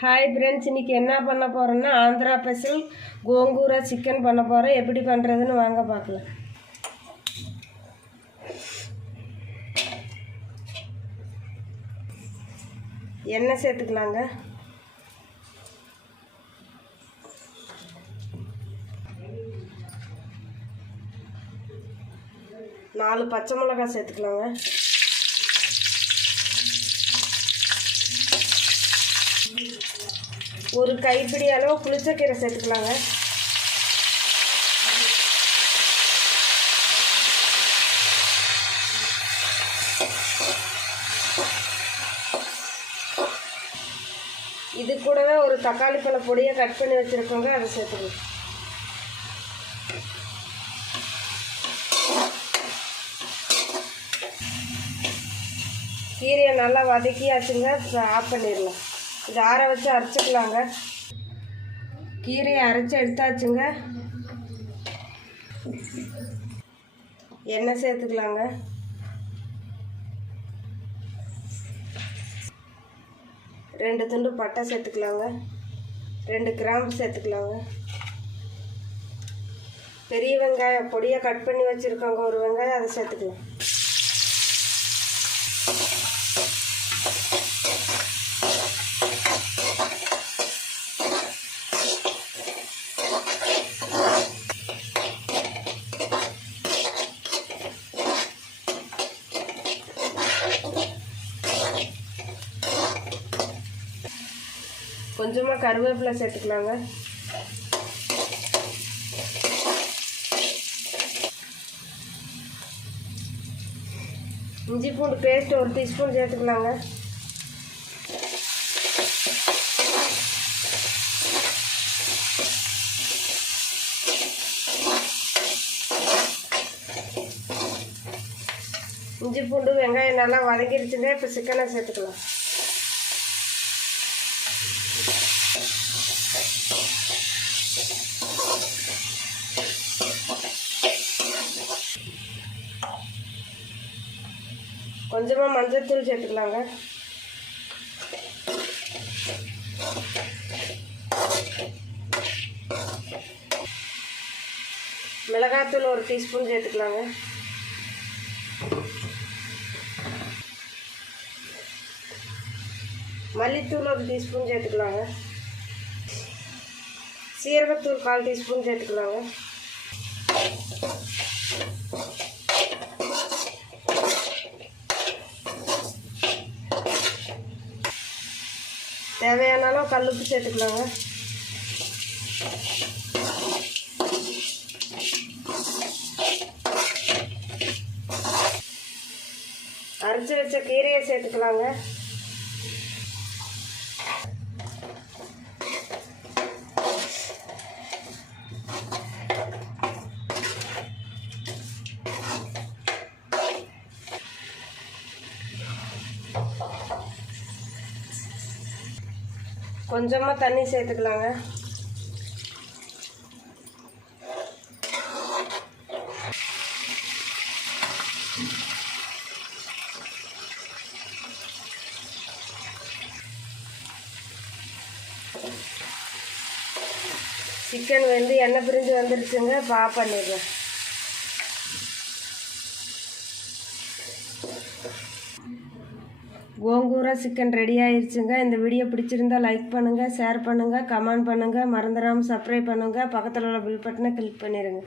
Hi friends, இன்றைக்கி என்ன பண்ண போகிறோன்னா ஆந்திரா ஸ்பெஷல் கோங்கூரா சிக்கன் பண்ண போகிறோம். எப்படி பண்ணுறதுன்னு வாங்க பார்க்கலாம். எண்ணெய் சேர்த்துக்கலாங்க. நாலு பச்சை மிளகாய் சேர்த்துக்கலாங்க. ஒரு கைப்பிடி அளவு புளிச்சக்கீரை சேர்த்துக்கலாங்க. இது கூடவே ஒரு தக்காளி பழ பொடியை கட் பண்ணி வச்சுருக்கோங்க, அதை சேர்த்துக்கலாம். கீரையை நல்லா வதக்கியாச்சுங்க, ஆஃப் பண்ணிடலாம். இது ஆற வச்சு அரைச்சிக்கலாங்க. கீரையை அரைச்சி எடுத்தாச்சுங்க. எண்ணெய் சேர்த்துக்கலாங்க. ரெண்டு துண்டு பட்டை சேர்த்துக்கலாங்க. 2 கிராம்பு சேர்த்துக்கலாங்க. பெரிய வெங்காயம் பொடியை கட் பண்ணி வச்சுருக்கோங்க, ஒரு வெங்காயம், அதை சேர்த்துக்கலாம். கொஞ்சமாக கருவேப்பிலை சேர்த்துக்கலாங்க. இஞ்சி பூண்டு பேஸ்ட் 1 டீஸ்பூன் சேர்த்துக்கலாங்க. இஞ்சி பூண்டு வெங்காயம் நல்லா வதக்கிடுச்சுங்க. இப்போ சிக்கனை சேர்த்துக்கலாம். கொஞ்சமாக மஞ்சள்தூள் சேர்த்துக்கலாங்க. மிளகாத்தூள் 1 டீஸ்பூன் சேர்த்துக்கலாங்க. மல்லித்தூள் 1 டீஸ்பூன் சேர்த்துக்கலாங்க. சீரகத்தூள் 1/4 டீஸ்பூன் சேர்த்துக்கலாங்க. தேவையான அளவு கல்லுப்பு சேர்த்துக்கலாங்க. அரைச்சி வச்ச கீரையை சேர்த்துக்கலாங்க. கொஞ்சமாக தண்ணி சேர்த்துக்கலாங்க. சிக்கன் வந்து எண்ணெய் பிரிஞ்சு வந்துருச்சுங்க. இப்போ ஆஃப் பண்ணிடுறேன். கோங்கூரா சிக்கன் ரெடி ஆயிடுச்சுங்க. இந்த வீடியோ பிடிச்சிருந்தா லைக் பண்ணுங்கள், ஷேர் பண்ணுங்கள், கமெண்ட் பண்ணுங்கள். மறந்துடாமல் சப்ஸ்கிரைப் பண்ணுங்கள். பக்கத்தில் உள்ள பெல் பட்டனை கிளிக் பண்ணிடுங்க.